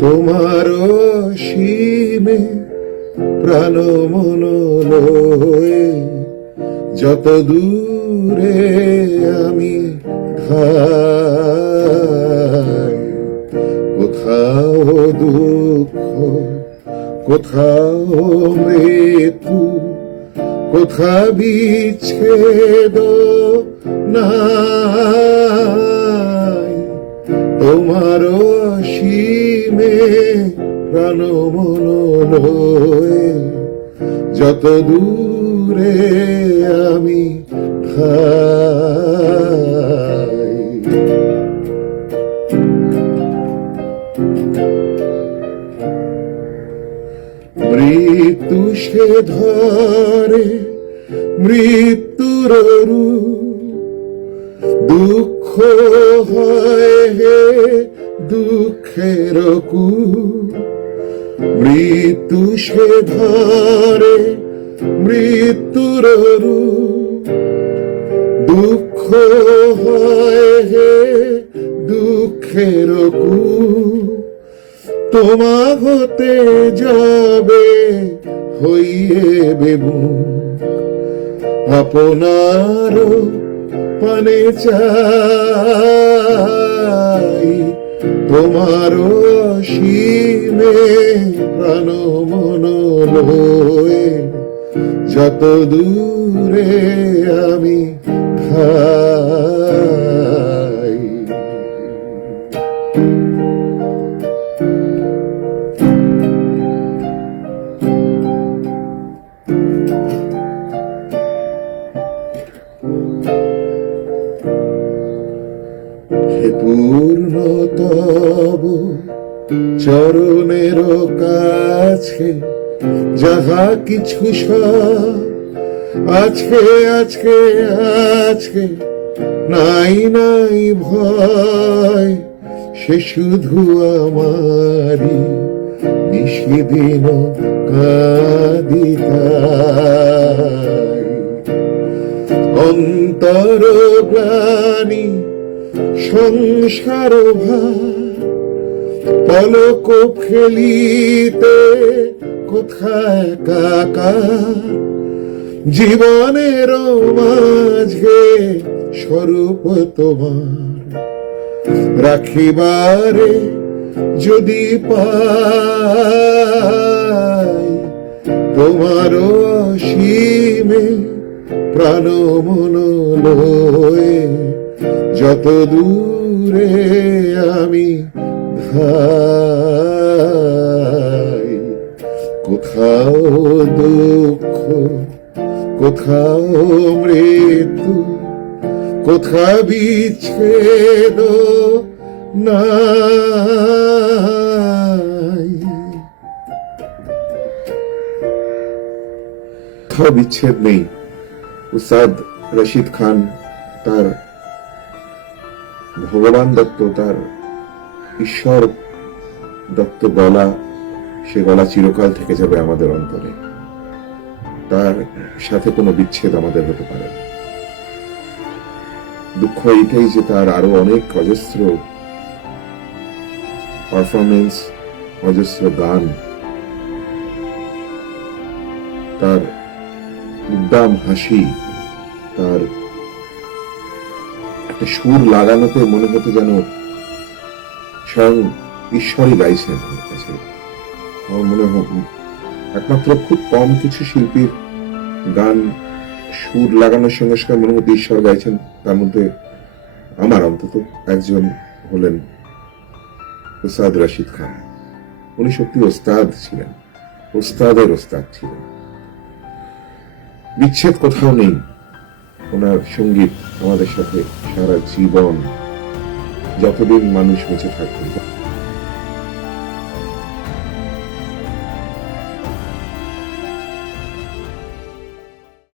তোমার সীমে প্রাণ মন লয়ে যত দূরে আমি কোথাও দুঃখ, কোথাও মৃত্যু কোথা বিচ্ছেদ নাই। যত দূরে আমি ঠাই মৃত্যু সে ধরে মৃত্যুর দুঃখ হয় হে দুঃখের কু মৃত্যু সে ধরে, মৃত্যুর দুঃখ হয় হে দুঃখের কু তোমা হতে যাবে হইয়ে বেবু আপনার পানে চাই তোমার যত দূরে আমি খাই পূর্ণ তব চরণের কাছে যাহা কিছু সব আজকে আজকে আজকে, নাই নাই ভয়, সে শুধু আমারি নিষিদিন কাদিতাই অন্তর গ্লানি, সংসার ভার, পলক ফেলিতে কোথায় কাকা? জীবনের মাঝে স্বরূপ তোমার রাখিবারে যদি তোমার সীমে প্রাণ মন লয়ে যত দূরে আমি ধাই। কোথাও দুঃখ, কোথাও মৃত্যু কোথা বিচ্ছেদ কোথাও বিচ্ছেদ নেই। উস্তাদ রশিদ খান তার, ভগবান দত্ত তার, ঈশ্বর দত্ত গলা সে গলা চিরকাল থেকে যাবে আমাদের অন্তরে তার সাথে কোনো বিচ্ছেদ আমাদের হতে পারে। দুঃখ এইটাই যে তার আরও অনেক অজস্র পারফরমেন্স অজস্র গান, তার উদ্দাম হাসি, তার একটা সুর লাগানোতে মনে হতো যেন স্বয়ং ঈশ্বরই গাইছেন আমার কাছে আমার মনে হয় একমাত্র খুব কম কিছু শিল্পীর গান, সুর লাগানোর সঙ্গে সঙ্গে মনে হতো ঈশ্বর গাইছেন, তার মধ্যে আমার অন্তত একজন হলেন ওস্তাদ রাশিদ খান। উনি সত্যি ওস্তাদ ছিলেন, ওস্তাদের ওস্তাদ ছিলেন। বিচ্ছেদ কোথাও নেই। ওনার সংগীত আমাদের সাথে সারা জীবন যতদিন মানুষ বেঁচে থাকবে।